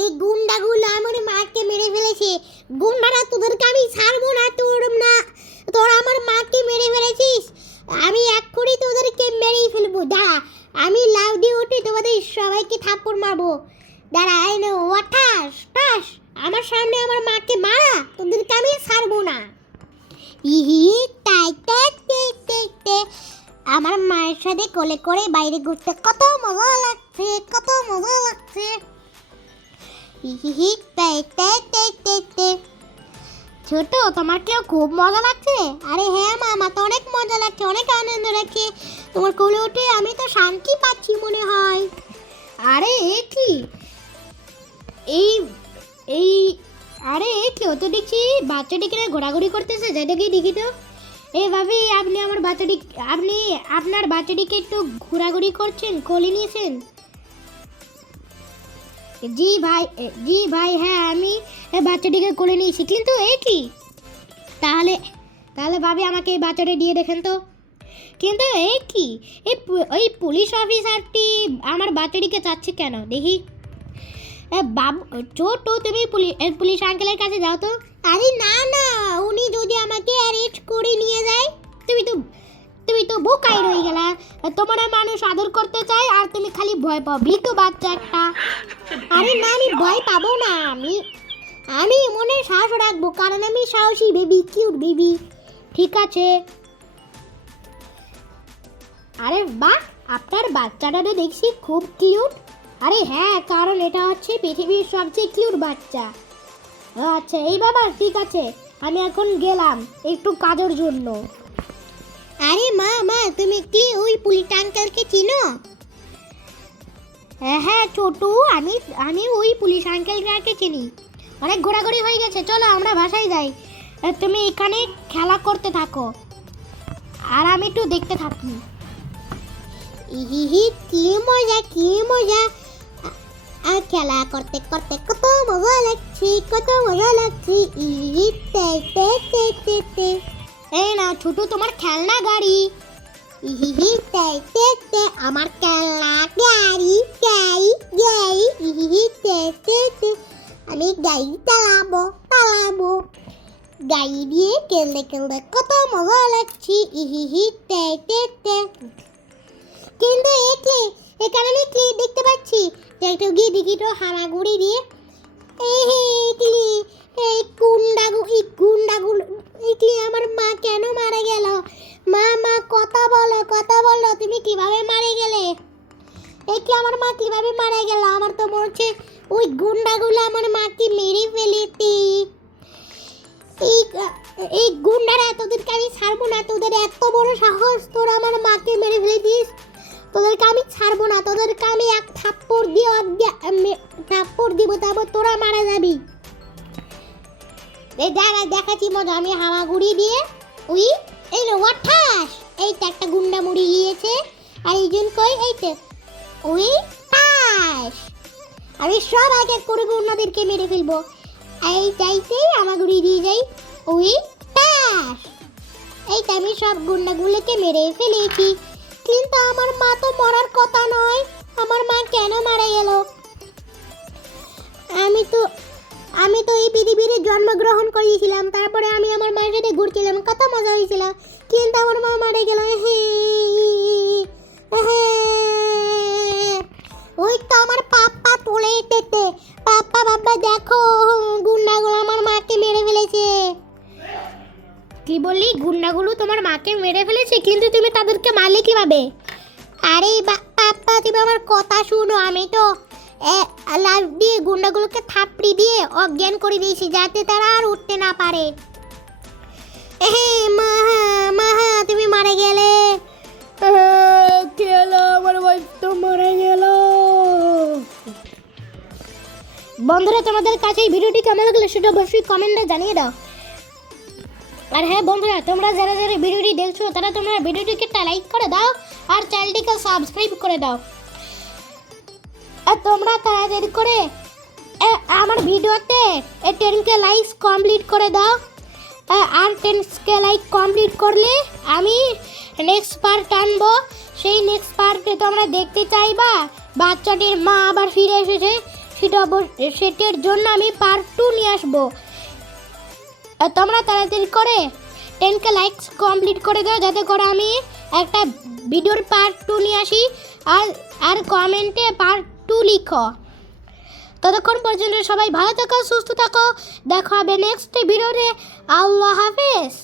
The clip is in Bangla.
এই গুন্ডাগুলো আমার মাকে মেরে ফেলেছে। গুন্ডারা, তোদেরকে আমি ছাড়বো না। তোরা আমার মাকে মেরে ফেলেছিস, আমি এক্ষুনি তোদেরকে মেরেই ফেলবো। দাঁড়া, আমি লাফ দিয়ে উঠে তোমাদের সবাইকে থাপ্পড় মারবো। দাঁড়া, এই নে ওঠাস টাস, আমার সামনে আমার মাকে মারা, তোদেরকে আমি ছাড়বো না। ইহি তাই তাই তাই তাই তাই। আমার মায়ের সাথে কোলে করে বাইরে ঘুরতে কত মজা লাগছে, কত মজা লাগছে। ইহি তাই তাই তাই তাই তাই। ছোট, তোমার কেউ খুব মজা লাগছে? আরে হ্যাঁ মা, আমার তো অনেক মজা লাগছে, অনেক আনন্দ লাগছে। তোমার কোলে উঠে আমি তো শান্তি পাচ্ছি মনে হয়। আরে এ কি এই এই আরে কেউ তো দেখছি বাচ্চাটিকে ঘোরাঘুরি করতেছে, যেটাকে দেখি তো। এ ভাবি, আপনি আপনার বাচ্চাটিকে একটু ঘোরাঘুরি করছেন, কোলে নিয়েছেন? জি ভাই, হ্যাঁ আমি বাচ্চাটিকে কোলে নিয়েছি। কিন্তু এ কি, তাহলে তাহলে ভাবি আমাকে এই বাচ্চাটা দিয়ে দেখেন তো। কিন্তু এ কি, ওই পুলিশ অফিসারটি আমার বাচ্চাটিকে চাচ্ছে কেন দেখি। বাবু ছোট, তুমি পুলিশ আঙ্কেলের কাছে যাও তো। আরে না না, উনি যদি আমাকে অ্যারেস্ট করে নিয়ে যায়, তুমি তো বোকাই রয়ে গেলা। তোমার মানুষ আদর করতে চায় আর তুমি খালি ভয় পাও, ভীত বাচ্চা একটা। আরে না, আমি ভয় পাবো না। আমি মনে সাহস রাখবো, কারণ আমি সাহসী বেবি, কিউট বেবি। ঠিক আছে। আরে বাহ, আপনার বাচ্চাটা তো দেখছি খুব কিউট। আরে হ্যাঁ, কারণ এটা হচ্ছে পৃথিবীর সবচেয়ে কিউট বাচ্চা। আচ্ছা এই বাবা, ঠিক আছে, আমি এখন গেলাম একটু কাজের জন্য। আরে মা, তুমি কি ওই পুলিশ আঙ্কেলকে চিনো? হ্যাঁ ছোটু, আমি ওই পুলিশ আঙ্কেলকে চিনি। অনেক ঘোরাঘুরি হয়ে গেছে, চলো আমরা বাসায় যাই। তুমি এখানে খেলা করতে থাকো আর আমি একটু দেখতে থাকি। ইহি কি মজা, কি মজা। আর খেলা করতে করতে কত মজা লাগছে, কত মজা লাগছে। ইহি তে তে তে তে তে। এই না ছোট, তোমার খেলনা গাড়ি। ইহি তে তে তে। আমার খেলনা গাড়ি, গাড়ি গাড়ি। ইহি তে তে তে। আমি গাড়ি চালাবো। গাড়ি দিয়ে খেলতে খেলতে কত মজা লাগছে। ইহি তে তে তে। কিন্তু এখানে আমি কি দেখতে পাচ্ছি, একটু গিয়ে দেখি তো হামাগুড়ি দিয়ে। এই গুন্ডাগুলো আমার মা কেন মারা গেল? মা কথা বলো, তুমি কিভাবে মারা গেলে? আমার মা কিভাবে মারা গেল? আমার তো মনে হচ্ছে ওই গুন্ডাগুলো আমার মাকে মেরে ফেলেছে। এই গুন্ডারা, তোদেরকে আমি ছাড়বো না। তোদের এত বড় সাহস, তোরা আমার মাকে মেরে ফেলেছিস। তোদেরকে আমি ছাড়বো না, তোদেরকে আমি এক থাপ্পড় দিব, তারপর তোরা মারা যাবি। এই দেখাচ্ছি মজা, আমি হামাগুড়ি দিয়ে এই ওঠাস। এই তো একটা গুন্ডা মুড়ি গিয়েছে, আর এইজন কই, এই তো টাস। আমি সব এক এক করে গুন্ডাদেরকে মেরে ফেলবো। এই চাইতেই হামাগুড়ি দিয়ে যাই, টাস। এই তো আমি সব গুন্ডাগুলোকে মেরে ফেলেছি। কিন্তু আমার মা তো মরার কথা নয়, আমার মা কেন মারা গেল? আমি তো এই পৃথিবীতে জন্মগ্রহণ করেছিলাম, তারপরে আমি আমার মায়ের সাথে ঘুরছিলাম, কত মজা হয়েছিল। কিন্তু আমার মা মারা গেল। ওই তো আমার পাপ্পা তোলে এসেছে। বাবা দেখো, গুন্ডাগুলো আমার মাকে মেরে ফেলেছে। কি বললি? গুন্ডাগুলো তোমার মাকে মেরে ফেলেছে, কিন্তু তুমি তাদেরকে মারলে কিভাবে? আরে পাপ্পা, তুমি আমার কথা শুনো। আমি তো লাফ দিয়ে গুন্ডাগুলোকে থাপড়ি দিয়ে অজ্ঞান করে দিয়েছি, যাতে তারা আর উঠতে না পারে। মা, তুমি মারা গেলে। আমার ভাই তো মারা গেল। বন্ধুরা, তোমাদের কাছে এই ভিডিওটি কেমন লাগলো সেটা অবশ্যই কমেন্টে জানিয়ে দাও। আর হ্যাঁ বন্ধুরা, তোমরা যারা ভিডিওটি দেখছো তারা তোমরা ভিডিওটিকে একটা লাইক করে দাও আর চ্যানেলটিকে সাবস্ক্রাইব করে দাও। আর তোমরা তাড়াতাড়ি করে আমার ভিডিওতে 10K লাইকস কমপ্লিট করে দাও। আর 10K লাইক কমপ্লিট করলে আমি নেক্সট পার্ট আনবো। সেই নেক্সট পার্টে তোমরা দেখতে চাইবা বাচ্চাটির মা আবার ফিরে এসেছে, সেটার জন্য আমি পার্ট 2 নিয়ে আসবো। আর তোমরা তাড়াতাড়ি করে 10K লাইকস কমপ্লিট করে দাও, যাতে করে আমি একটা ভিডিওর পার্ট 2 নিয়ে আসি। আর কমেন্টে পার্ট 2 লিখো। ততক্ষণ পর্যন্ত সবাই ভালো থাকো, সুস্থ থাকো। দেখা হবে নেক্সট ভিডিওতে। আল্লাহ হাফেজ।